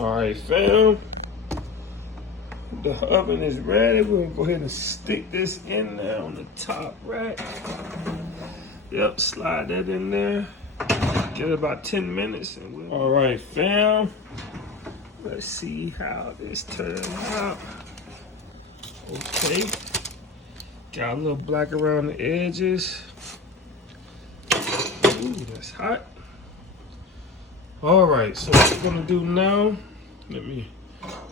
All right, fam. The oven is ready. We're gonna go ahead and stick this in there on the top rack. Yep, slide that in there. Give it about 10 minutes. And all right, fam. Let's see how this turns out. Okay. Got a little black around the edges. Ooh, that's hot. All right, so what we're gonna do now, let me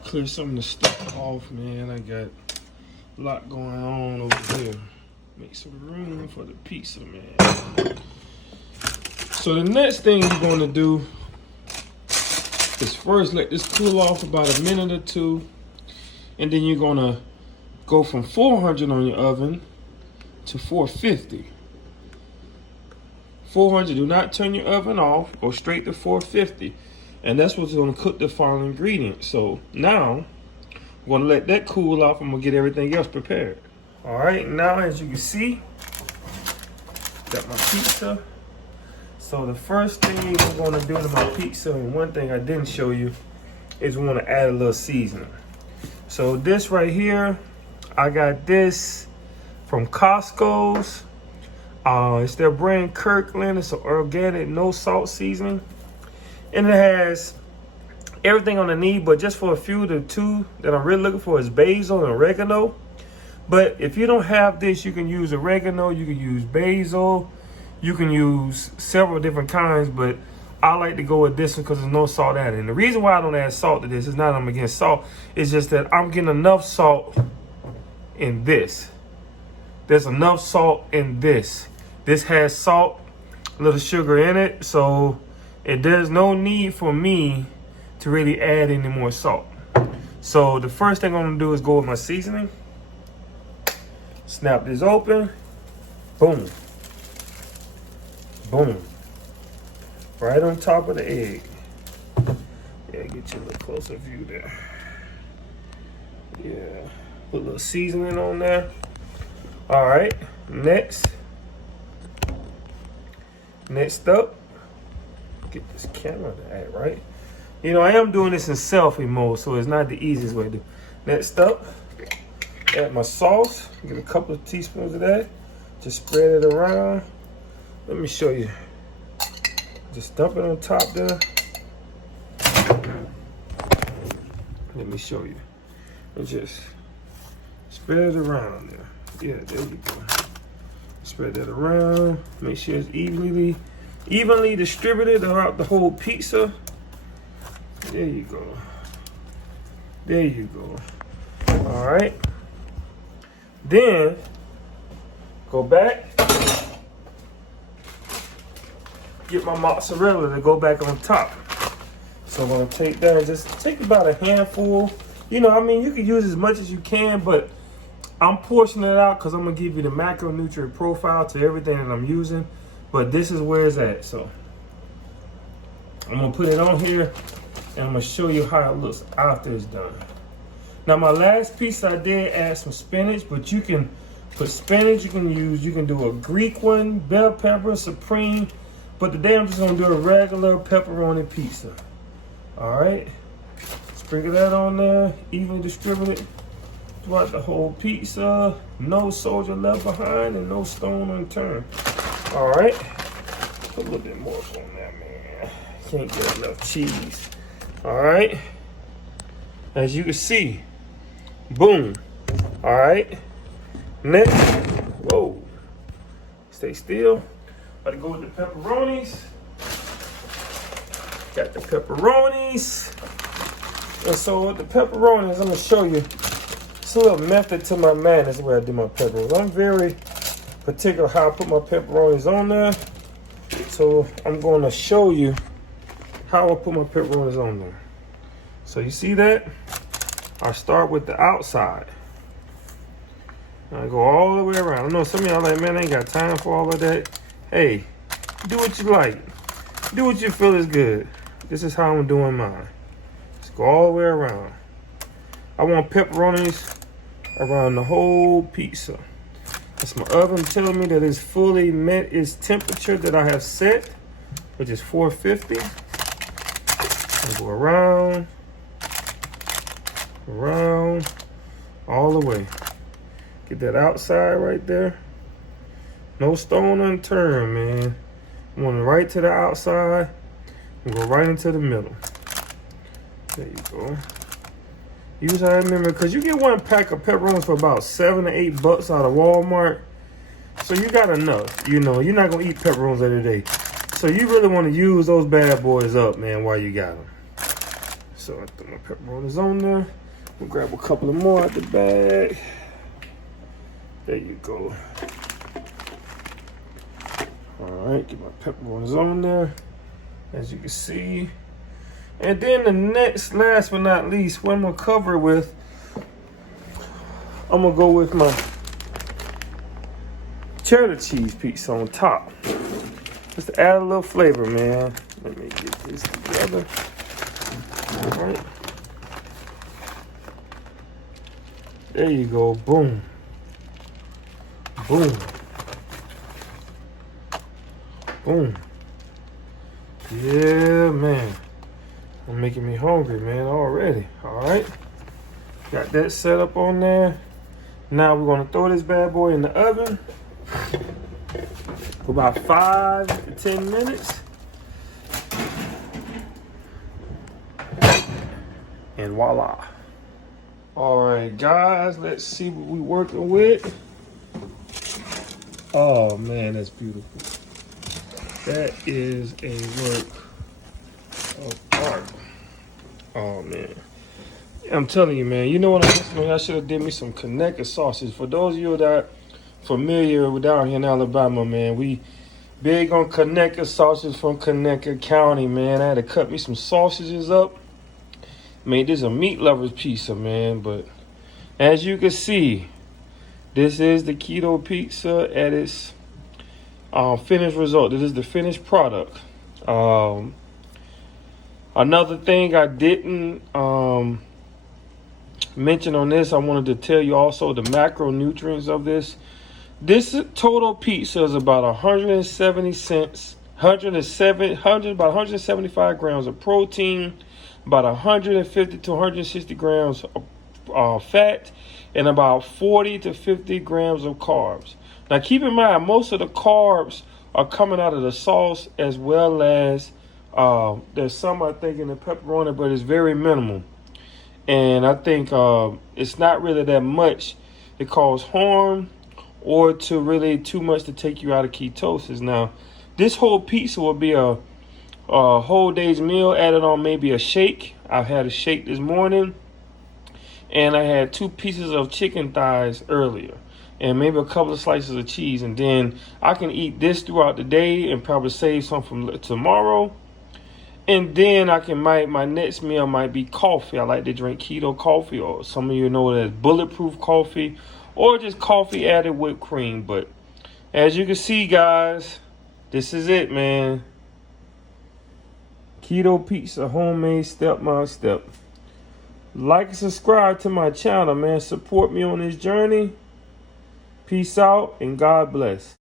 clear some of the stuff off, man. I got a lot going on over here. Make some room for the pizza, man. So the next thing you're gonna do is first let this cool off about a minute or two, and then you're gonna go from 400 on your oven to 450. 400, do not turn your oven off, go straight to 450. And that's what's gonna cook the final ingredient. So now, I'm gonna let that cool off. I'm gonna get everything else prepared. All right, now as you can see, got my pizza. So the first thing I'm gonna do to my pizza, and one thing I didn't show you, is we wanna add a little seasoning. So this right here, I got this from Costco's. It's their brand Kirkland. It's an organic, no salt seasoning. And it has everything underneath, but just for a few, the two that I'm really looking for is basil and oregano. But if you don't have this, you can use oregano, you can use basil, you can use several different kinds, but I like to go with this one because there's no salt added. And the reason why I don't add salt to this is not that I'm against salt, it's just that I'm getting enough salt in this. There's enough salt in this. This has salt, a little sugar in it, so there's no need for me to really add any more salt. So the first thing I'm gonna do is go with my seasoning. Snap this open. Boom. Boom. Right on top of the egg. Yeah, get you a little closer view there. Yeah, put a little seasoning on there. All right, next up, get this camera to act right. You know, I am doing this in selfie mode, so it's not the easiest way to do. Next up, add my sauce. Get a couple of teaspoons of that. Just spread it around. Let me show you. Just dump it on top there. Let me show you. And just spread it around there. Yeah, there you go. Spread that around. Make sure it's evenly distributed throughout the whole pizza. There you go. There you go. All right. Then go back. Get my mozzarella to go back on top. So I'm gonna take that and just take about a handful. You know, I mean, you can use as much as you can, but I'm portioning it out because I'm gonna give you the macronutrient profile to everything that I'm using. But this is where it's at. So I'm gonna put it on here and I'm gonna show you how it looks after it's done. Now my last piece I did add some spinach, but you can put spinach, you can do a Greek one, bell pepper, supreme. But today I'm just gonna do a regular pepperoni pizza. All right, sprinkle that on there, evenly distributed throughout the whole pizza. No soldier left behind and no stone unturned. All right, put a little bit more on that, man. Can't get enough cheese. All right, as you can see, boom. All right, next, whoa, stay still. About to go with the pepperonis. Got the pepperonis. And so with the pepperonis, I'm gonna show you. It's a little method to my madness where I do my pepperonis. I'm very particular how I put my pepperonis on there. So I'm gonna show you how I put my pepperonis on there. So you see that? I start with the outside. I go all the way around. I know some of y'all like, man, I ain't got time for all of that. Hey, do what you like. Do what you feel is good. This is how I'm doing mine. Just go all the way around. I want pepperonis around the whole pizza. That's my oven telling me that it's fully met its temperature that I have set, which is 450. I go around, around, all the way. Get that outside right there. No stone unturned, man. I want it right to the outside and go right into the middle. There you go. Use how I remember, because you get one pack of pepperonis for about $7 to $8 out of Walmart. So you got enough. You know, you're not going to eat pepperonis every day. So you really want to use those bad boys up, man, while you got them. So I throw my pepperonis on there. We'll grab a couple of more out the bag. There you go. All right, get my pepperonis on there, as you can see. And then the next, last but not least, what I'm gonna cover it with, I'm gonna go with my cheddar cheese piece on top. Just to add a little flavor, man. Let me get this together. All right. There you go, boom. Boom. Boom. Yeah, man. I'm making me hungry, man, already. All right. Got that set up on there. Now we're going to throw this bad boy in the oven for about 5 to 10 minutes. And voila. All right, guys, let's see what we're working with. Oh, man, that's beautiful. That is a work of art. Oh, man. I'm telling you, man. You know what I'm missing? I should have did me some Conecuh sausage. For those of you that are familiar with down here in Alabama, man, we big on Conecuh sausage from Conecuh County, man. I had to cut me some sausages up. Made this a meat lover's pizza, man. But as you can see, this is the keto pizza at its finished result. This is the finished product. Another thing I didn't mention on this, I wanted to tell you also the macronutrients of this. This total pizza is about 170 cents, about 175 grams of protein, about 150 to 160 grams of fat, and about 40 to 50 grams of carbs. Now keep in mind, most of the carbs are coming out of the sauce, as well as there's some, I think, in the pepperoni, but it's very minimal. And I think it's not really that much to cause harm or to really too much to take you out of ketosis. Now, this whole pizza will be a whole day's meal added on maybe a shake. I had a shake this morning, and I had 2 pieces of chicken thighs earlier, and maybe a couple of slices of cheese. And then I can eat this throughout the day and probably save some from tomorrow. And then I can, my next meal might be coffee. I like to drink keto coffee, or some of you know it as bulletproof coffee, or just coffee added whipped cream. But as you can see, guys, this is it, man. Keto pizza, homemade, step by step. Like and subscribe to my channel, man. Support me on this journey. Peace out and God bless.